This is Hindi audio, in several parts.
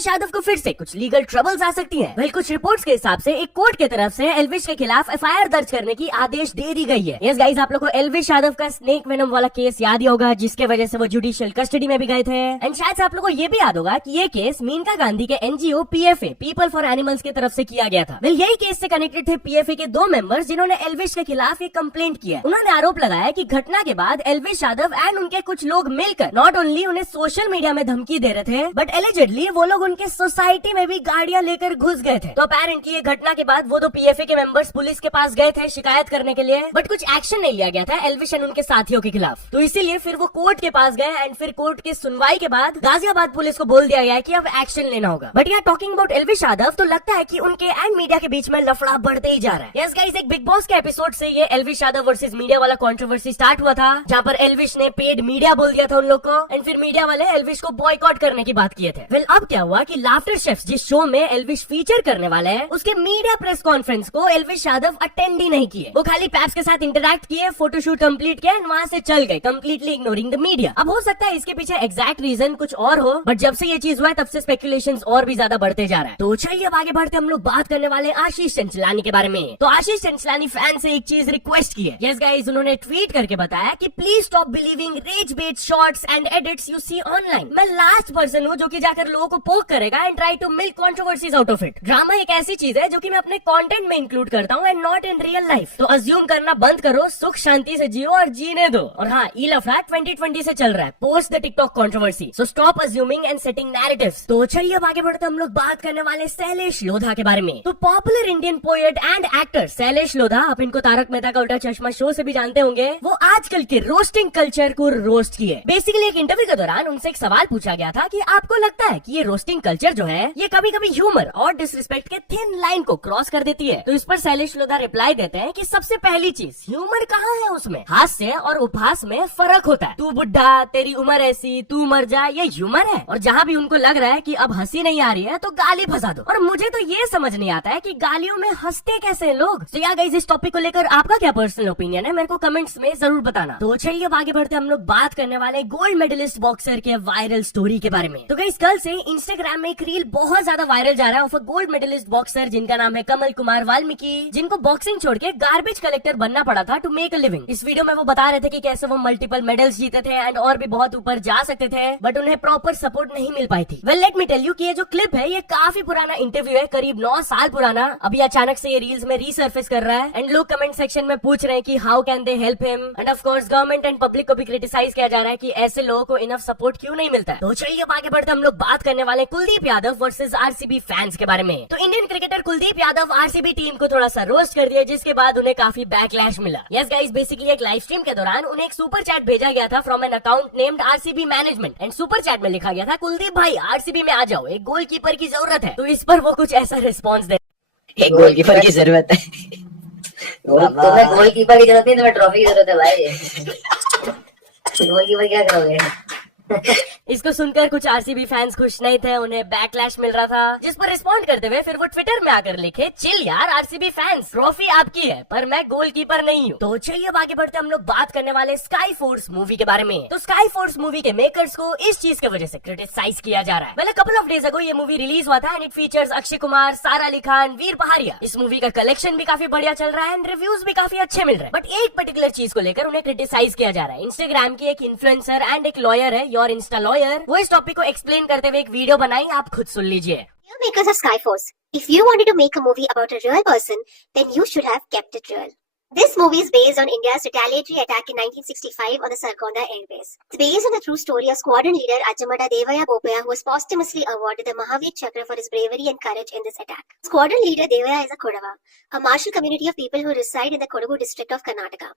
एल्विश यादव को फिर से कुछ लीगल ट्रबल्स आ सकती हैं। वही कुछ रिपोर्ट्स के हिसाब से एक कोर्ट की तरफ से एल्विश के खिलाफ एफआईआर दर्ज करने की आदेश दे दी गई है। यस गाइस, आप लोग को एल्विश यादव का स्नेक वेनम वाला केस याद ही होगा, जिसके वजह से वो जुडिशियल कस्टडी में भी गए थे। एंड शायद से आप लोग को ये भी याद होगा कि ये केस मेनका गांधी के NGO PFA people for animals की तरफ से किया गया था। वेल, यही केस से कनेक्टेड थे पीएफए के 2 मेंबर्स जिन्होंने एल्विश के खिलाफ एक कंप्लेंट किया। उन्होंने आरोप लगाया कि घटना के बाद एल्विश यादव एंड उनके कुछ लोग मिलकर नॉट ओनली उन्हें सोशल मीडिया में धमकी दे रहे थे, बट एलिजेडली वो लोग उनके सोसाइटी में भी गाड़ियां लेकर घुस गए थे। तो अपेरेंटली ये घटना के बाद वो 2 पीएफए के मेंबर्स पुलिस के पास गए थे शिकायत करने के लिए, बट कुछ एक्शन नहीं लिया गया था एल्विश एंड उनके साथियों के खिलाफ। तो इसीलिए फिर वो कोर्ट के पास गए एंड फिर कोर्ट की सुनवाई के बाद गाजियाबाद पुलिस को बोल दिया गया है कि अब एक्शन लेना होगा। बट यार, टॉकिंग अबाउट एल्विश यादव, तो लगता है कि उनके एंड मीडिया के बीच में लफड़ा बढ़ते ही जा रहा है। यस गाइस, एक बिग बॉस के एपिसोड से ये एल्विश यादव वर्सेस मीडिया वाला कंट्रोवर्सी स्टार्ट हुआ था, जहाँ पर एल्विश ने पेड मीडिया बोल दिया था उन लोग को, एंड फिर मीडिया वाले एल्विश को बॉयकॉट करने की बात किए थे। वेल, अब क्या हुआ कि लाफ्टर शेफ्स जिस शो में एल्विश फीचर करने वाले हैं, उसके मीडिया प्रेस कॉन्फ्रेंस को एल्विश यादव अटेंड ही नहीं किए। वो खाली पैप्स के साथ इंटरैक्ट किए, फोटोशूट कंप्लीट किया एंड वहाँ से चल गए, कंप्लीटली इग्नोरिंग द मीडिया। अब हो सकता है इसके पीछे एग्जैक्ट रीजन कुछ और हो, बट जब से ये चीज हुआ है तब से स्पेकुलेशंस और भी ज्यादा बढ़ते जा रहा है। तो चलिए अब आगे बढ़ते हम लोग बात करने वाले आशीष चंचलानी के बारे में। तो आशीष चंचलानी फैन से एक चीज रिक्वेस्ट की है। यस गाइस, उन्होंने ट्वीट करके बताया कि please stop believing rage bait shorts and edits you see online. मैं लास्ट पर्सन हूँ जो कि जाकर लोगों को पोक करेगा and try to milk controversies out of it. Drama एक ऐसी चीज है जो कि मैं अपने कंटेंट में इंक्लूड करता हूँ and not in real life. तो अज्यूम करना बंद करो, सुख शांति से जियो और जीने दो। और हाँ, ई लफड़ा 2020 से चल रहा है post the TikTok controversy, so stop assuming and setting narratives. तो चलिए अब आगे बढ़ते हम लोग बात करने वाले शैलेश लोधा के बारे में। तो popular Indian poet and actor Shailesh Lodha, आप इनको तारक मेहता का उल्टा चश्मा शो से भी जानते होंगे, वो आजकल के रोस्टिंग कल्चर को रोस्ट किए। बेसिकली एक इंटरव्यू के दौरान उनसे एक सवाल पूछा गया था कि आपको लगता है कि ये रोस्टिंग कल्चर जो है ये कभी कभी ह्यूमर और डिसरिस्पेक्ट के थिन लाइन को क्रॉस कर देती है। तो इस पर शैलेश लोधा रिप्लाई देते हैं कि सबसे पहली चीज, ह्यूमर कहाँ है उसमें, हास्य और उपहास में फर्क होता है। तू बुढ़ा, तेरी उम्र ऐसी, तू मर जा, ये ह्यूमर है। और जहाँ भी उनको लग रहा है कि अब हंसी नहीं आ रही है तो गाली फंसा दो। और मुझे तो ये समझ नहीं आता है कि गालियों में हंसते कैसे हैं लोग। तो यार गाइस, इस टॉपिक को लेकर आपका क्या पर्सनल ओपिनियन है, मेरे को कमेंट्स में जरूर बताना। तो चलिए अब आगे बढ़ते हम लोग बात करने वाले गोल्ड मेडलिस्ट बॉक्सर के वायरल स्टोरी के बारे में। तो गाइस, कल से इंस्टाग्राम में एक रील बहुत ज्यादा वायरल जा रहा है of a gold medallist boxer जिनका नाम है कमल कुमार वाल्मीकि, जिनको बॉक्सिंग छोड़ के गार्बेज कलेक्टर बनना पड़ा था टू मेक अ लिविंग। इस वीडियो में वो बता रहे थे कि कैसे वो मल्टीपल मेडल्स जीते थे एंड और भी बहुत ऊपर जा सकते थे, बट उन्हें प्रॉपर सपोर्ट नहीं मिल पाई थी। Well, let me tell you कि ये जो क्लिप है ये काफी पुराना इंटरव्यू है, करीब 9 साल पुराना। अभी अचानक से ये रील्स में रीसर्फेस कर रहा है एंड लोग कमेंट सेक्शन में पूछ रहे हैं कि how can they help him, end of course government and public को भी क्रिटिसाइज किया जा रहा है कि ऐसे लोगों को इनफ सपोर्ट क्यों नहीं मिलता है। तो चलिए अब आगे बढ़ते हम लोग बात करने वाले Kuldeep Yadav versus RCB fans के बारे में। तो Indian cricketer Kuldeep Yadav RCB team को थोड़ा सा रोस्ट कर दिया, जिसके बाद उन्हें काफी बैकलैश मिला। यस गाइस, बेसिकली एक लाइव स्ट्रीम के दौरान उन्हें एक सुपर चैट भेजा गया था from an account named RCB management and super chat में लिखा गया था, कुलदीप भाई आरसीबी में आ जाओ, एक गोलकीपर की जरूरत है। तो इस पर वो कुछ ऐसा रिस्पॉन्स दे, एक गोलकीपर की जरूरत है। तुम्हें गोलकीपर की जरूरत नहीं, तुम्हें ट्रॉफी की जरूरत है भाई। गोलकीपर क्या करोगे? इसको सुनकर कुछ आरसीबी फैंस खुश नहीं थे, उन्हें बैकलैश मिल रहा था, जिस पर रिस्पॉन्ड करते हुए फिर वो ट्विटर में आकर लिखे, चिल यार आरसीबी फैंस, ट्रॉफी आपकी है पर मैं गोलकीपर नहीं हूँ। तो चलिए अब आगे बढ़ते हम लोग बात करने वाले स्काई फोर्स मूवी के बारे में। तो स्काई फोर्स मूवी के मेकर्स को इस चीज की वजह से क्रिटिसाइज किया जा रहा है। पहले कपल ऑफ डेज अगो ये मूवी रिलीज हुआ था and it features Akshay Kumar, सारा अली खान, वीर पहाड़िया। इस मूवी का कलेक्शन भी काफी बढ़िया चल रहा है एंड रिव्यूज भी काफी अच्छे मिल रहे हैं, बट एक पर्टिकुलर चीज को लेकर उन्हें क्रिटिसाइज किया जा रहा है। इंस्टाग्राम की एक इन्फ्लुएंसर एंड एक लॉयर है, योर इंस्टा लॉयर, वो इस टॉपिक को एक्सप्लेन करते हुए एक वीडियो बनाई, आप खुद सुन लीजिए। Makers of Skyforce, if you wanted to make a movie about a real person, then you should have kept it real. This movie is based on India's retaliatory attack in 1965 on the Sargonda Air Base. It's based on the true story of squadron leader Ajamada Devaya Bopaya, who was posthumously awarded the Mahavir Chakra for his bravery and courage in this attack. Squadron leader Devaya is a Kodava, a martial community of people who reside in the Kodagu district of Karnataka.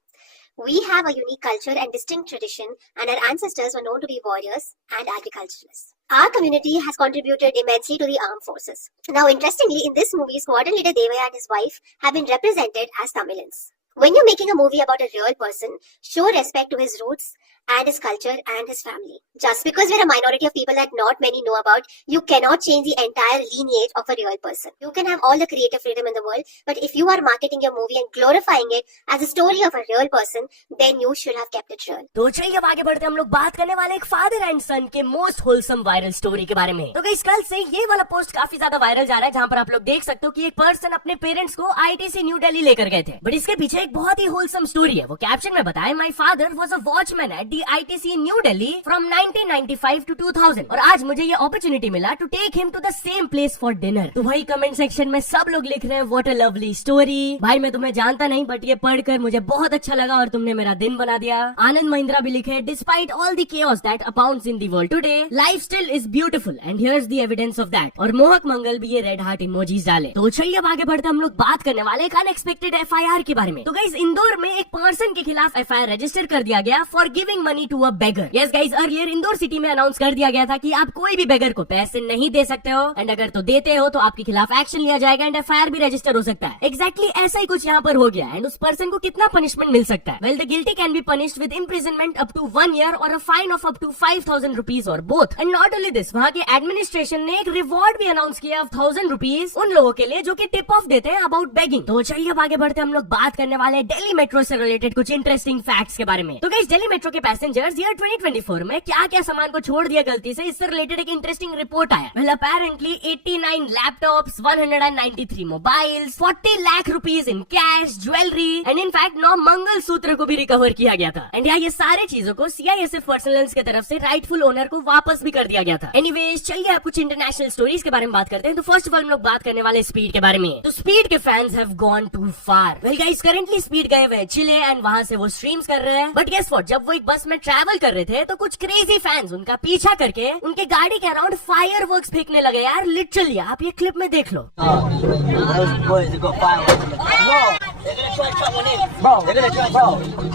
We have a unique culture and distinct tradition, and our ancestors were known to be warriors and agriculturalists. Our community has contributed immensely to the armed forces. Now, interestingly, in this movie, squadron leader Devaya and his wife have been represented as Tamilians. When you're making a movie about a real person, show respect to his roots and his culture and his family. Just because we're a minority of people that not many know about, you cannot change the entire lineage of a real person. You can have all the creative freedom in the world, but if you are marketing your movie and glorifying it as a story of a real person, then you should have kept it real. तो चलिए अब आगे बढ़ते हम लोग बात करने वाले एक फादर एंड सन के मोस्ट होलसम वायरल स्टोरी के बारे में। तो गाइस कल से ये वाला पोस्ट काफी ज्यादा वायरल जा रहा है, जहाँ पर आप लोग देख सकते हो कि एक पर्सन अपने पेरेंट्स को आईटीसी न्यू दिल्ली लेकर गए थे, बट इसके पीछे एक बहुत ही होलसम स्टोरी है। वो कैप्शन में बताया, my father was a watchman at the ITC New Delhi from 1995 to 2000 और आज मुझे ये अपॉर्चुनिटी मिला to take him to the same place for dinner. तो वही कमेंट सेक्शन में सब लोग लिख रहे हैं व्हाट अ लवली स्टोरी। भाई मैं तुम्हें जानता नहीं, बट ये पढ़कर मुझे बहुत अच्छा लगा और तुमने मेरा दिन बना दिया। आनंद महिंद्रा भी लिखे, despite all the chaos that abounds in the world today, life still is beautiful and here's the evidence of that. और मोहक मंगल भी ये रेड हार्ट इमोजीज डाले। तो चलिए अब आगे बढ़ते हम लोग बात करने वाले एक अनएक्सपेक्टेड एफआईआर के बारे में। तो गाइस इंदौर में एक पर्सन के खिलाफ एफआईआर रजिस्टर कर दिया गया for giving money to a beggar. Yes guys, earlier Indore city में अनाउंस कर दिया गया था कि आप कोई भी बेगर को पैसे नहीं दे सकते हो, एंड अगर तो देते हो तो आपके खिलाफ एक्शन लिया जाएगा एंड एफआईआर भी रजिस्टर हो सकता है। एग्जैक्टली ऐसा ही कुछ यहाँ पर हो गया। एंड उस पर्सन को कितना पनिशमेंट मिल सकता है? Well the guilty can be punished with imprisonment up to 1 year और a fine of up to 5,000 rupees और both. And not only this, वहाँ के एडमिनिस्ट्रेशन ने एक रिवॉर्ड भी अनाउंस किया ऑफ 1,000 रुपीज उन लोगों के लिए जो कि टिप ऑफ देते हैं अबाउट बेगिंग। तो चलिए अब आगे बढ़ते हम लोग बात करने वाले हैं दिल्ली मेट्रो से रिलेटेड कुछ इंटरेस्टिंग फैक्ट्स के बारे में। तो गाइस दिल्ली मेट्रो के पैसेंजर्स ईयर 2024 में क्या क्या सामान को छोड़ दिया गलती से, इससे रिलेटेड एक इंटरेस्टिंग रिपोर्ट आया। Well apparently 89 laptops, 193 mobiles, 40 lakh rupees in cash, jewellery and in fact 9 मंगल सूत्र को भी रिकवर किया गया था। एंड ये सारे चीजों को सीआईएसएफ पर्सनल की तरफ से राइटफुल ओनर को वापस भी कर दिया गया था। एनीवेज चलिए आप कुछ इंटरनेशनल स्टोरीज के बारे में बात करते हैं। तो फर्स्ट ऑफ ऑल हम लोग बात करने वाले स्पीड के बारे में। तो स्पीड के fans have gone too far. Well guys currently speed गए हुए चिले एंड वहां से वो स्ट्रीम्स कर रहे हैं, बट गेस व्हाट, जब वो एक बस में ट्रैवल कर रहे थे तो कुछ क्रेजी फैंस उनका पीछा करके उनके गाड़ी के अराउंड फायरवर्क्स फेंकने लगे यार, लिटरली। आप ये क्लिप में देख लो।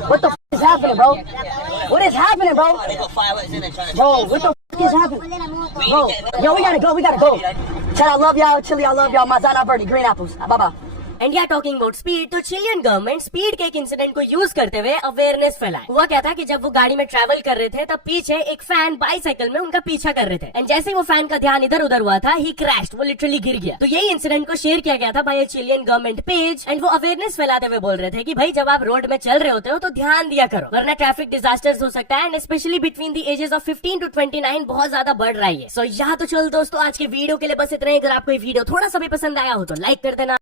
What the f is happening, bro? What is happening, bro? Bro, what the f is happening? Bro, yo, we gotta go. Chad, I love y'all. Chili, I love y'all. Mazana Verde, green apples. Bye-bye. And या टॉकिंग अबाउट स्पीड, तो चिलियन गवर्नमेंट स्पीड के एक इंसिडेंट को यूज करते हुए अवेयरनेस फैलाए। हुआ क्या था कि जब वो गाड़ी में ट्रैवल कर रहे थे तब पीछे एक फैन बाईसाइकिल में उनका पीछा कर रहे थे, एंड जैसे ही वो फैन का ध्यान इधर उधर हुआ था, ही क्रैश्ड, वो लिटरली गिर गया। तो यही इंसिडेंट को शेयर किया गया था by Chilean government page, and वो अवेयरनेस फैलाते हुए बोल रहे थे कि भाई जब आप रोड में चल रहे होते हो तो ध्यान दिया करो, वरना ट्रैफिक डिजास्टर्स हो सकता है, and specially between the ages of 15 to 29 बहुत ज्यादा बढ़ रहा है। सो यहाँ तो चल दोस्तों आज के वीडियो के लिए बस इतना ही। अगर आपको ये वीडियो थोड़ा सा भी पसंद आया हो तो लाइक कर देना।